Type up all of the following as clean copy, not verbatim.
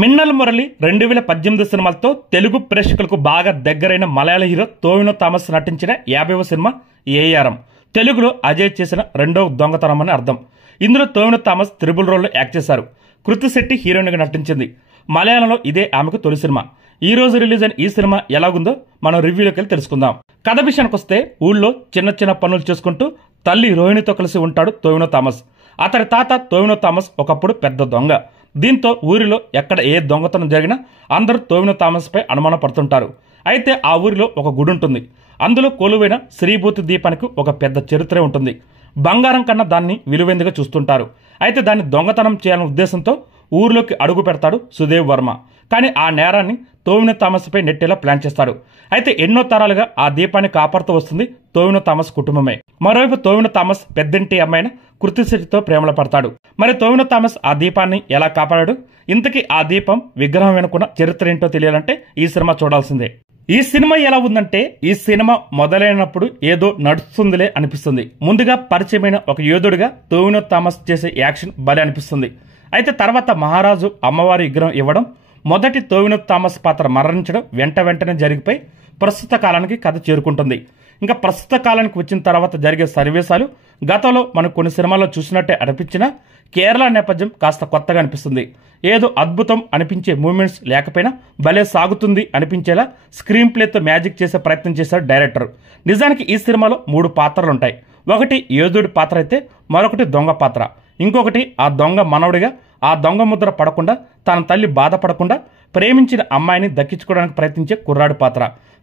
మిన్నల్ మురళి 2018 సినిమాలతో తెలుగు ప్రేక్షకులకు బాగా దగ్గరైన మలయాళ హీరో టోవినో థామస్ నటించిన 50వ సినిమా ఏఆర్ఎం. తెలుగులో అజయ్ చేసిన రెండవ దొంగతనం అని అర్థం. ఇందులో టోవినో థామస్ త్రిబుల్ రోల్లో యాక్ట్ చేశారు. కృతి శెట్టి హీరోయిన్గా నటించింది. మలయాళంలో ఇదే ఆమెకు తొలి సినిమా. ఈ రోజు రిలీజ్ అయిన ఈ సినిమా ఎలాగుందో మనం రివ్యూలోకి వెళ్ళి తెలుసుకుందాం. కథ విషయానికి వస్తే ఊళ్ళో చిన్న చిన్న పనులు చేసుకుంటూ తల్లి రోహిణితో కలిసి ఉంటాడు టోవినో థామస్. అతడి తాత టోవినో థామస్ ఒకప్పుడు పెద్ద దొంగ. దీంతో ఊరిలో ఎక్కడ ఏ దొంగతనం జరిగినా అందరూ టోవినో థామస్ పై అనుమానం పడుతుంటారు. అయితే ఆ ఊరిలో ఒక గుడి ఉంటుంది. అందులో కొలువైన శ్రీభూతి దీపానికి ఒక పెద్ద చరిత్ర ఉంటుంది. బంగారం కన్నా దాన్ని విలువైందిగా చూస్తుంటారు. అయితే దాన్ని దొంగతనం చేయాలనే ఉద్దేశంతో ఊరిలోకి అడుగు పెడతాడు సుదేవ్ వర్మ. కానీ ఆ నేరాన్ని టోవినో థామస్ పై నెట్టేలా ప్లాన్ చేస్తాడు. అయితే ఎన్నో తరాలుగా ఆ దీపాన్ని కాపాడుతూ వస్తుంది టోవినో థామస్ కుటుంబమే. మరోవైపు టోవినో థామస్ పెద్దంటి అమ్మాయిన కృతి శెట్టితో ప్రేమలో పడతాడు. మరి టోవినో థామస్ ఆ దీపాన్ని ఎలా కాపాడాడు? ఇంతకీ ఆ దీపం విగ్రహం వెనుకున్న చరిత్ర ఏంటో తెలియాలంటే ఈ సినిమా చూడాల్సిందే. ఈ సినిమా ఎలా ఉందంటే, ఈ సినిమా మొదలైనప్పుడు ఏదో నడుస్తుందిలే అనిపిస్తుంది. ముందుగా పరిచయమైన ఒక యోధుడిగా టోవినో థామస్ చేసే యాక్షన్ భలే అనిపిస్తుంది. అయితే తర్వాత మహారాజు అమ్మవారి విగ్రహం ఇవ్వడం, మొదటి టోవినో థామస్ పాత్ర మరణించడం వెంటనే జరిగిపోయి ప్రస్తుత కాలానికి కథ చేరుకుంటుంది. ఇంకా ప్రస్తుత కాలానికి వచ్చిన తర్వాత జరిగే సన్నివేశాలు గతంలో మనం కొన్ని సినిమాల్లో చూసినట్టే అనిపించినా కేరళ నేపథ్యం కాస్త కొత్తగా అనిపిస్తుంది. ఏదో అద్భుతం అనిపించే మూమెంట్స్ లేకపోయినా భలే సాగుతుంది అనిపించేలా స్క్రీన్ ప్లేతో మ్యాజిక్ చేసే ప్రయత్నం చేశాడు డైరెక్టర్. నిజానికి ఈ సినిమాలో 3 పాత్రలు ఉంటాయి. ఒకటి యోధుడి పాత్ర అయితే మరొకటి దొంగ పాత్ర, ఇంకొకటి ఆ దొంగ మనవడిగా ఆ దొంగ ముద్ర పడకుండా తన తల్లి బాధపడకుండా ప్రేమించిన అమ్మాయిని దక్కించుకోవడానికి ప్రయత్నించే కుర్రాడి పాత్ర.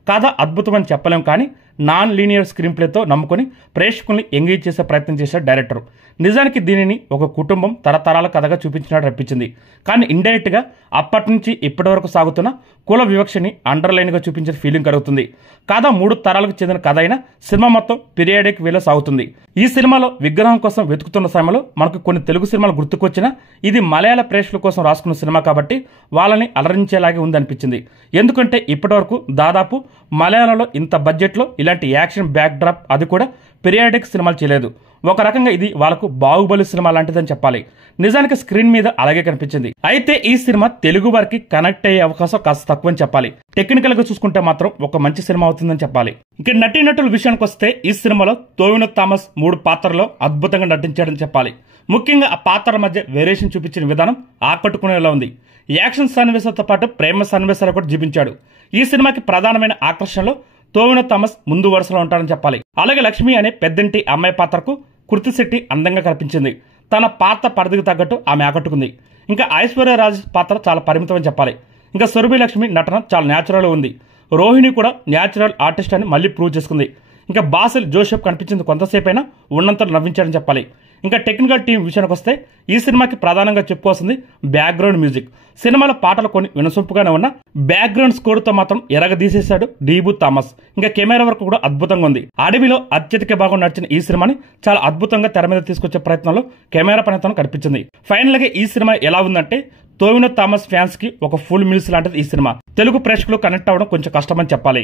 కథ అద్భుతమని చెప్పలేం, కానీ నాన్ లీనియర్ స్క్రీన్ ప్లేతో నమ్ముకొని ప్రేక్షకుల్ని ఎంగేజ్ చేసే ప్రయత్నం చేశాడు డైరెక్టర్. నిజానికి దీనిని ఒక కుటుంబం తరతరాల కథగా చూపించినట్టు అనిపించింది. కానీ ఇండైరెక్ట్ గా అప్పటి నుంచి ఇప్పటి వరకు సాగుతున్న కుల వివక్షని అండర్లైన్ గా చూపించిన ఫీలింగ్ కలుగుతుంది. కథ 3 తరాలకు చెందిన కథ అయినా సినిమా మొత్తం పీరియాడిక్ వేలో సాగుతుంది. ఈ సినిమాలో విగ్రహం కోసం వెతుకుతున్న సమయంలో మనకు కొన్ని తెలుగు సినిమాలు గుర్తుకొచ్చినా ఇది మలయాళ ప్రేక్షకుల కోసం రాసుకున్న సినిమా కాబట్టి వాళ్ళని అలరించేలాగే ఉందనిపించింది. ఎందుకంటే ఇప్పటి వరకు దాదాపు మలయాళంలో ఇంత బడ్జెట్లో ఇలాంటి యాక్షన్ బ్యాక్ డ్రాప్, అది కూడా పీరియాడిక్ సినిమాలు చేయలేదు. ఒక రకంగా ఇది వాళ్ళకు బాహుబలి సినిమా లాంటిదని చెప్పాలి. నిజానికి స్క్రీన్ మీద అలాగే కనిపించింది. అయితే ఈ సినిమా తెలుగు వారికి కనెక్ట్ అయ్యే అవకాశం కాస్త తక్కువని చెప్పాలి. టెక్నికల్ గా చూసుకుంటే మాత్రం ఒక మంచి సినిమా అవుతుందని చెప్పాలి. ఇక నటీనటుల విషయానికి వస్తే ఈ సినిమాలో టోవినో థామస్ 3 పాత్రల్లో అద్భుతంగా నటించాడని చెప్పాలి. ముఖ్యంగా ఆ పాత్రల మధ్య వేరియేషన్ చూపించిన విధానం ఆకట్టుకునేలా ఉంది. యాక్షన్ సన్నివేశాలతో పాటు ప్రేమ సన్నివేశాలు కూడా చూపించాడు. ఈ సినిమాకి ప్రధానమైన ఆకర్షణలో టోవినో థామస్ ముందు వరుసలో ఉంటాడని చెప్పాలి. అలాగే లక్ష్మి అనే పెద్దంటి అమ్మాయి పాత్రకు కృతి శెట్టి అందంగా కనిపించింది. తన పాత్ర పరిధికి తగ్గట్టు ఆమె ఆకట్టుకుంది. ఇంకా ఐశ్వర్య రాజ్ పాత్ర చాలా పరిమితం అని చెప్పాలి. ఇంకా సురభి లక్ష్మి నటన చాలా న్యాచురల్ ఉంది. రోహిణి కూడా న్యాచురల్ ఆర్టిస్ట్ అని మళ్ళీ ప్రూవ్ చేసుకుంది. ఇంకా బాసిల్ జోసెఫ్ కనిపించింది కొంతసేపు అయినా ఉన్నంత నవ్వించాడని చెప్పాలి. ఇంకా టెక్నికల్ టీం విషయానికి వస్తే ఈ సినిమాకి ప్రధానంగా చెప్పుకోవాల్సింది బ్యాక్గ్రౌండ్ మ్యూజిక్. సినిమాలో పాటలు కొన్ని వినసొంపుగానే ఉన్న బ్యాక్గ్రౌండ్ స్కోర్తో మాత్రం ఎరగదీసేశాడు డీబూ థామస్. ఇంకా కెమెరా వర్క్ కూడా అద్భుతంగా ఉంది. అడవిలో అత్యధిక భాగం నడిచిన ఈ సినిమాని చాలా అద్భుతంగా తెర మీద తీసుకొచ్చే ప్రయత్నంలో కెమెరా పనితనం కనిపించింది. ఫైనల్ గా ఈ సినిమా ఎలా ఉందంటే, టోవినో థామస్ ఫ్యాన్స్ కి ఒక ఫుల్ మీల్స్ లాంటిది ఈ సినిమా. తెలుగు ప్రేక్షకులు కనెక్ట్ అవ్వడం కొంచెం కష్టమని చెప్పాలి.